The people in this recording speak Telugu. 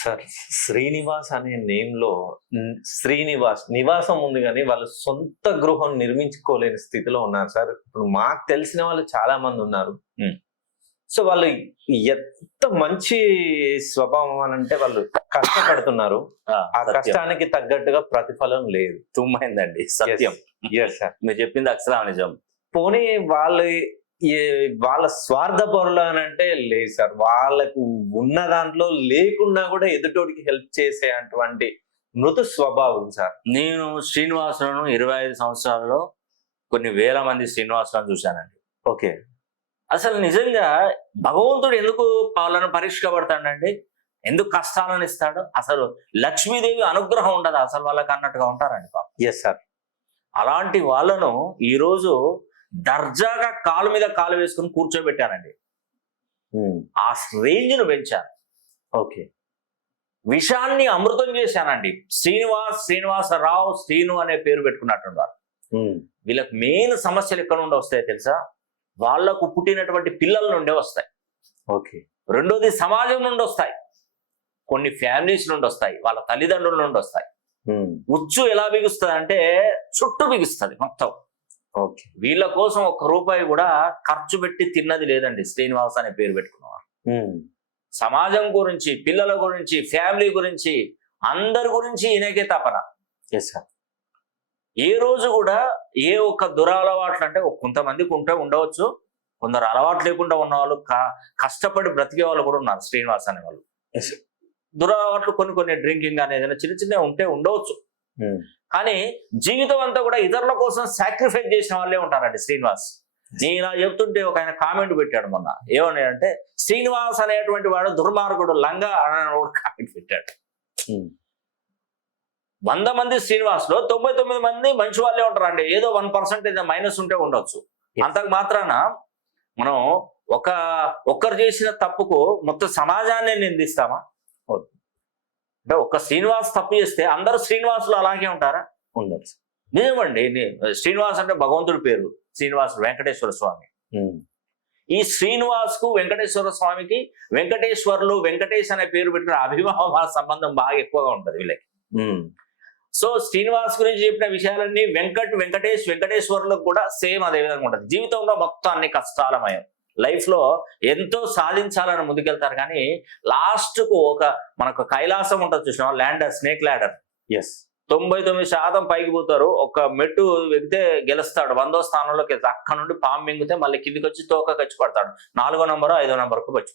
సార్, శ్రీనివాస్ అనే నేమ్ లో శ్రీనివాస్ నివాసం ఉంది కానీ వాళ్ళు సొంత గృహం నిర్మించుకోలేని స్థితిలో ఉన్నారు సార్. ఇప్పుడు మాకు తెలిసిన వాళ్ళు చాలా మంది ఉన్నారు. సో వాళ్ళు ఎంత మంచి స్వభావం అని అంటే వాళ్ళు కష్టపడుతున్నారు. ఆ కష్టానికి తగ్గట్టుగా ప్రతిఫలం లేదు. తుమ్మైందండి సత్యం. సార్, మీరు చెప్పింది అక్షరం నిజం. పోనీ వాళ్ళ స్వార్థ పరులు అని అంటే లేదు సార్. వాళ్ళకు ఉన్న దాంట్లో లేకున్నా కూడా ఎదుటోడికి హెల్ప్ చేసే అటువంటి మృదు స్వభావం సార్. నేను శ్రీనివాసులను 25 సంవత్సరాల్లో కొన్ని వేల మంది శ్రీనివాసులను చూశానండి. ఓకే, అసలు నిజంగా భగవంతుడు ఎందుకు వాళ్ళను పరీక్షపడతాడండి? ఎందుకు కష్టాలను ఇస్తాడు? అసలు లక్ష్మీదేవి అనుగ్రహం ఉండదు అసలు వాళ్ళకి అన్నట్టుగా ఉంటారండి పాపం. Yes sir. అలాంటి వాళ్ళను ఈరోజు దర్జాగా కాలు మీద కాలు వేసుకుని కూర్చోబెట్టానండి. ఆ రేంజ్ను పెంచాను. ఓకే, విషాన్ని అమృతం చేశానండి. శ్రీనివాసరావు శ్రీను అనే పేరు పెట్టుకున్నట్టున్నారు. వీళ్ళకి మెయిన్ సమస్యలు ఎక్కడ నుండి వస్తాయో తెలుసా? వాళ్లకు పుట్టినటువంటి పిల్లల నుండే వస్తాయి. ఓకే. రెండోది సమాజం నుండి వస్తాయి, కొన్ని ఫ్యామిలీస్ నుండి వస్తాయి, వాళ్ళ తల్లిదండ్రుల నుండి వస్తాయి. ఉచ్చు ఎలా బిగుస్తుంది అంటే చుట్టూ బిగుస్తుంది మొత్తం. ఓకే. వీళ్ళ కోసం ఒక్క రూపాయి కూడా ఖర్చు పెట్టి తిన్నది లేదండి శ్రీనివాస్ అనే పేరు పెట్టుకున్నవారు. సమాజం గురించి, పిల్లల గురించి, ఫ్యామిలీ గురించి, అందరి గురించి ఈయనకే తపన. ఏ రోజు కూడా ఏ ఒక్క దురలవాట్లు అంటే కొంతమందికి ఉండవచ్చు, కొందరు అలవాటు లేకుండా ఉన్న వాళ్ళు, కష్టపడి బ్రతికే వాళ్ళు కూడా ఉన్నారు శ్రీనివాస్ అనే వాళ్ళు. దురలవాట్లు కొన్ని డ్రింకింగ్ అనేది చిన్న చిన్న ఉండవచ్చు. కానీ జీవితం అంతా కూడా ఇతరుల కోసం సాక్రిఫైస్ చేసిన వాళ్ళే ఉంటారండి శ్రీనివాస్. నేను ఇలా చెప్తుంటే ఒక ఆయన కామెంట్ పెట్టాడు మొన్న. ఏమని అంటే, శ్రీనివాస్ అనేటువంటి వాడు దుర్మార్గుడు, లంగా అని కామెంట్ పెట్టాడు. 100 మంది శ్రీనివాస్లో 99 మంది మంచి వాళ్ళే ఉంటారండి. ఏదో 1% మైనస్ ఉంటే ఉండొచ్చు. అంతకు మాత్రాన మనం ఒక్కరు చేసిన తప్పుకు మొత్తం సమాజాన్ని నిందిస్తామా? అంటే ఒక్క శ్రీనివాస్ తప్పు చేస్తే అందరూ శ్రీనివాసులు అలాగే ఉంటారా? ఉండరు. నిజమండి. శ్రీనివాస్ అంటే భగవంతుడి పేరు. శ్రీనివాస్ వెంకటేశ్వర స్వామి. ఈ శ్రీనివాస్ కు వెంకటేశ్వర స్వామికి వెంకటేశ్వర్లు, వెంకటేష్ అనే పేరు పెట్టిన అభిమాన సంబంధం బాగా ఎక్కువగా ఉంటుంది వీళ్ళకి. సో శ్రీనివాస్ గురించి చెప్పిన విషయాలన్నీ వెంకటేశ్వర్లకు కూడా సేమ్ అదే విధంగా ఉంటుంది. జీవితంలో మొత్తం అన్ని కష్టాలమయం. లైఫ్ లో ఎంతో సాధించాలని ముందుకెళ్తారు, కానీ లాస్ట్ కు మనకు కైలాసం ఉంటుంది చూసినా, స్నేక్ ల్యాడర్. 99% పైకి పోతారు. ఒక మెట్టు ఎక్కితే గెలుస్తాడు, 100వ స్థానంలోకి. అక్కడ నుండి పాము మింగితే మళ్ళీ కిందికి వచ్చి తోక ఖర్చు పడతాడు, 4వ నంబరు 5వ నంబర్కు వచ్చి